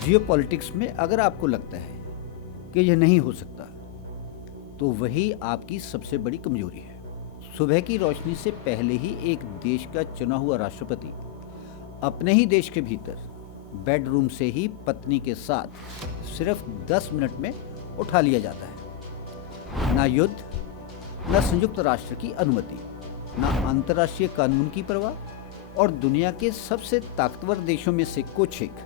Geopolitics में अगर आपको लगता है कि यह नहीं हो सकता, तो वही आपकी सबसे बड़ी कमजोरी है। सुबह की रोशनी से पहले ही एक देश का चुना हुआ राष्ट्रपति अपने ही देश के भीतर बेडरूम से ही पत्नी के साथ सिर्फ 10 मिनट में उठा लिया जाता है। ना युद्ध, ना संयुक्त राष्ट्र की अनुमति, ना अंतर्राष्ट्रीय कानून की परवाह, और दुनिया के सबसे ताकतवर देशों में से कुछ एक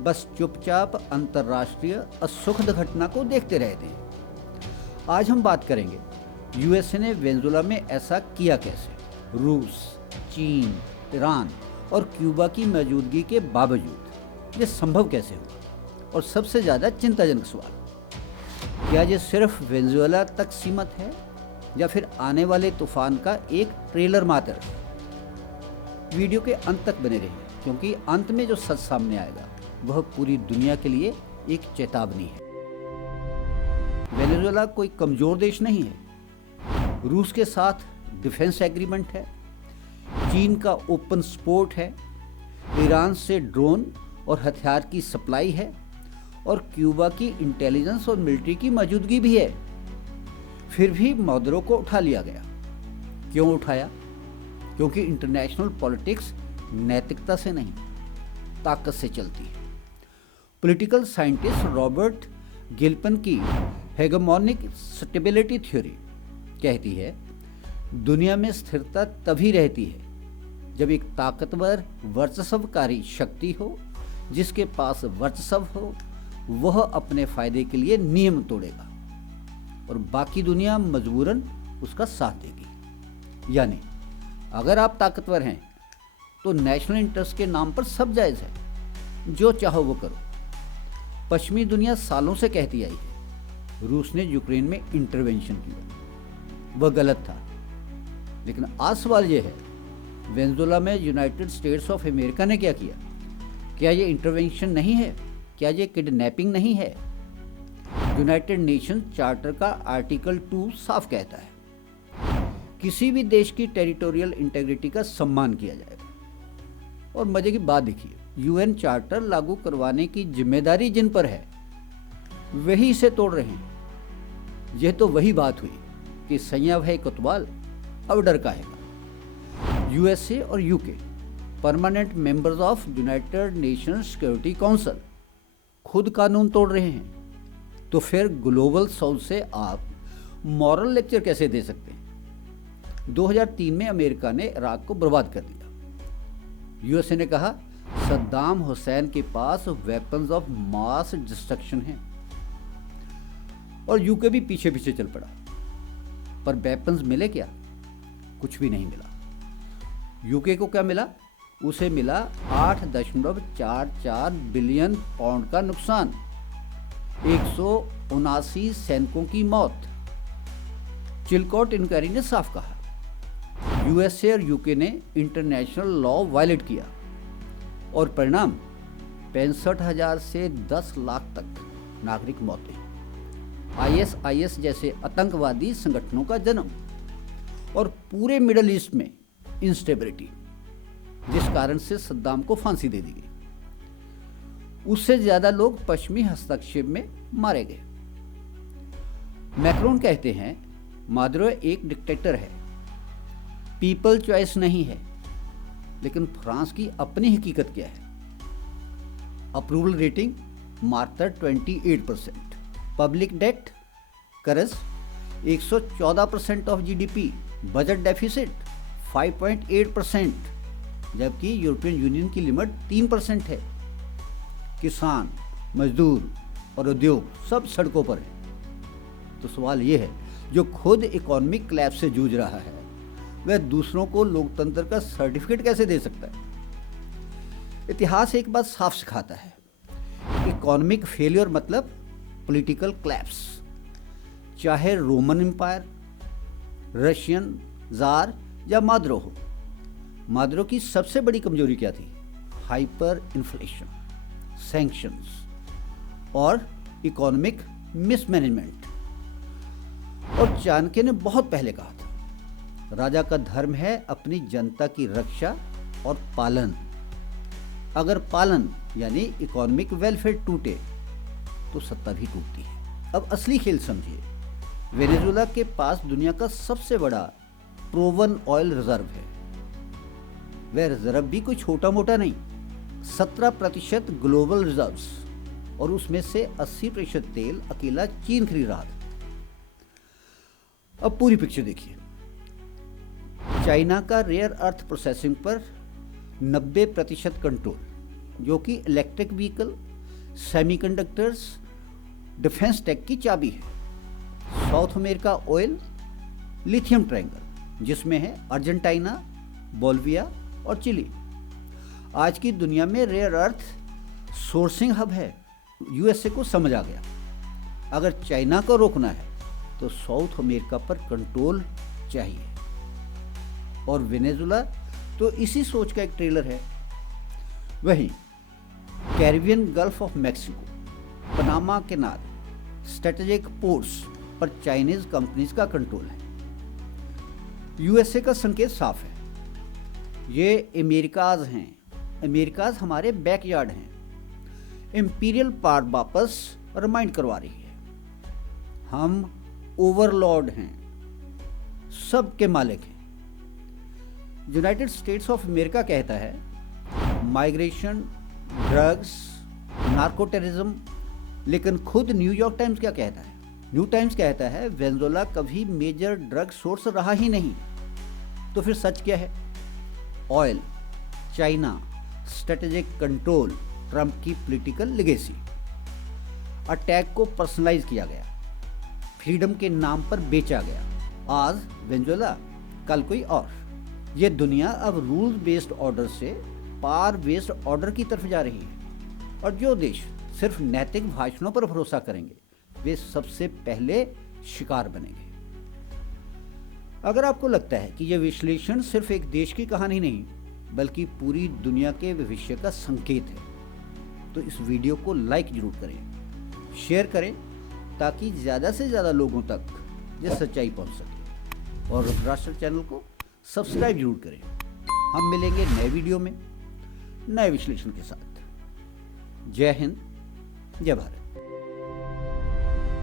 बस चुपचाप अंतर्राष्ट्रीय असुखद घटना को देखते रहते हैं। आज हम बात करेंगे यूएसए ने वेनेजुएला में ऐसा किया कैसे। रूस, चीन, ईरान और क्यूबा की मौजूदगी के बावजूद ये संभव कैसे हुआ, और सबसे ज़्यादा चिंताजनक सवाल, क्या ये सिर्फ वेनेजुएला तक सीमित है या फिर आने वाले तूफान का एक ट्रेलर मात्र। वीडियो के अंत तक बने रहिए, क्योंकि अंत में जो सच सामने आएगा वह पूरी दुनिया के लिए एक चेतावनी है। वेनेजुएला कोई कमजोर देश नहीं है। रूस के साथ डिफेंस एग्रीमेंट है, चीन का ओपन स्पोर्ट है, ईरान से ड्रोन और हथियार की सप्लाई है, और क्यूबा की इंटेलिजेंस और मिलिट्री की मौजूदगी भी है। फिर भी मादुरो को उठा लिया गया। क्यों उठाया? क्योंकि इंटरनेशनल पॉलिटिक्स नैतिकता से नहीं, ताकत से चलती है। पॉलिटिकल साइंटिस्ट रॉबर्ट गिल्पन की हेगेमोनिक स्टेबिलिटी थ्योरी कहती है, दुनिया में स्थिरता तभी रहती है जब एक ताकतवर वर्चस्वकारी शक्ति हो, जिसके पास वर्चस्व हो, वह अपने फायदे के लिए नियम तोड़ेगा और बाकी दुनिया मजबूरन उसका साथ देगी। यानी अगर आप ताकतवर हैं तो नेशनल इंटरेस्ट के नाम पर सब जायज़ है, जो चाहो वो करो। पश्चिमी दुनिया सालों से कहती आई है, रूस ने यूक्रेन में इंटरवेंशन किया, वह गलत था। लेकिन आज सवाल यह है, वेनेजुएला में यूनाइटेड स्टेट्स ऑफ अमेरिका ने क्या किया? क्या यह इंटरवेंशन नहीं है? क्या यह किडनैपिंग नहीं है? यूनाइटेड नेशन चार्टर का आर्टिकल 2 साफ कहता है, किसी भी देश की टेरिटोरियल इंटेग्रिटी का सम्मान किया जाएगा। और मजे की बात देखिए, यूएन चार्टर लागू करवाने की जिम्मेदारी जिन पर है, वही इसे तोड़ रहे हैं। यह तो वही बात हुई कि सैया है कोतवाल, अब डर काहेगा। यूएसए और UK permanent members of United Nations security council खुद कानून तोड़ रहे हैं, तो फिर ग्लोबल साउथ से आप मॉरल लेक्चर कैसे दे सकते हैं? 2003 में अमेरिका ने इराक को बर्बाद कर दिया। यूएसए ने कहा, सद्दाम हुसैन के पास वेपन्स ऑफ मास डिस्ट्रक्शन हैं, और यूके भी पीछे पीछे चल पड़ा। पर वेपन्स मिले क्या? कुछ भी नहीं मिला। यूके को क्या मिला? उसे मिला 8.44 बिलियन पाउंड का नुकसान, 179 सैनिकों की मौत। चिलकॉट इंक्वायरी ने साफ कहा, यूएसए और यूके ने इंटरनेशनल लॉ वायलेट किया, और परिणाम 65,000 से 10 लाख तक नागरिक मौतें, आईएसआईएस जैसे आतंकवादी संगठनों का जन्म, और पूरे मिडल ईस्ट में इंस्टेबिलिटी, जिस कारण से सद्दाम को फांसी दे दी गई। उससे ज्यादा लोग पश्चिमी हस्तक्षेप में मारे गए। मैक्रोन कहते हैं, मादुरो एक डिक्टेटर है, पीपल चॉइस नहीं है। लेकिन फ्रांस की अपनी हकीकत क्या है? अप्रूवल रेटिंग मात्र 28%, पब्लिक डेट कर्ज 114% ऑफ जीडीपी, बजट डेफिसिट 5.8%, जबकि यूरोपियन यूनियन की लिमिट 3% है। किसान, मजदूर और उद्योग सब सड़कों पर हैं। तो सवाल ये है, जो खुद इकोनॉमिक क्लैप्स से जूझ रहा है, वह दूसरों को लोकतंत्र का सर्टिफिकेट कैसे दे सकता है? इतिहास एक बात साफ सिखाता है, इकोनॉमिक फेलियर मतलब पॉलिटिकल क्लैप्स। चाहे रोमन एम्पायर, रशियन जार या मादुरो हो। मादुरो की सबसे बड़ी कमजोरी क्या थी? हाइपर इन्फ्लेशन, सैंक्शंस और इकोनॉमिक मिसमैनेजमेंट। और चाणक्य ने बहुत पहले कहा था, राजा का धर्म है अपनी जनता की रक्षा और पालन। अगर पालन यानी इकोनॉमिक वेलफेयर टूटे तो सत्ता भी टूटती है। अब असली खेल समझिए। वेनेजुएला के पास दुनिया का सबसे बड़ा प्रोवन ऑयल रिजर्व है। वह रिजर्व भी कोई छोटा मोटा नहीं, 17% ग्लोबल रिजर्व्स, और उसमें से 80% तेल अकेला चीन खरीद रहा था। अब पूरी पिक्चर देखिए। चाइना का रेयर अर्थ प्रोसेसिंग पर 90% कंट्रोल, जो कि electric vehicle, semiconductors, defence tech की चाबी है। South America oil, lithium triangle, जिसमें है अर्जेंटीना, बोलिविया और चिली। आज की दुनिया में रेयर अर्थ सोर्सिंग हब है। यूएसए को समझ आ गया, अगर चाइना को रोकना है तो साउथ अमेरिका पर कंट्रोल चाहिए। और वेनेजुएला तो इसी सोच का एक ट्रेलर है। वहीं Caribbean gulf of Mexico, Panama canal, strategic ports पर चाइनीज कंपनीज का कंट्रोल है। यूएसए का संकेत साफ है, ये अमेरिकाज हैं, अमेरिकाज हमारे बैकयार्ड हैं। इंपीरियल पावर वापस रिमाइंड करवा रही है, हम ओवरलॉर्ड हैं, सबके मालिक हैं। यूनाइटेड स्टेट्स ऑफ अमेरिका कहता है माइग्रेशन, ड्रग्स, नार्को टेररिज्म, लेकिन खुद न्यूयॉर्क टाइम्स क्या कहता है? न्यू टाइम्स कहता है वेनेजुएला कभी मेजर ड्रग सोर्स रहा ही नहीं। तो फिर सच क्या है? Oil, China, strategic control, Trump की पॉलिटिकल लेगेसी। अटैक को पर्सनलाइज किया गया, फ्रीडम के नाम पर बेचा गया। आज वेनेजुएला, कल कोई और। ये दुनिया अब रूल बेस्ड ऑर्डर से पावर बेस्ड ऑर्डर की तरफ जा रही है। और जो देश सिर्फ नैतिक भाषणों पर भरोसा करेंगे वे सबसे पहले शिकार बनेंगे। अगर आपको लगता है कि यह विश्लेषण सिर्फ एक देश की कहानी नहीं बल्कि पूरी दुनिया के भविष्य का संकेत है, तो इस वीडियो को लाइक जरूर करें, शेयर करें, ताकि ज़्यादा से ज़्यादा लोगों तक यह सच्चाई पहुंच सके। और रुद्राष्ट्र चैनल को सब्सक्राइब जरूर करें। हम मिलेंगे नए वीडियो में नए विश्लेषण के साथ। जय हिंद, जय भारत।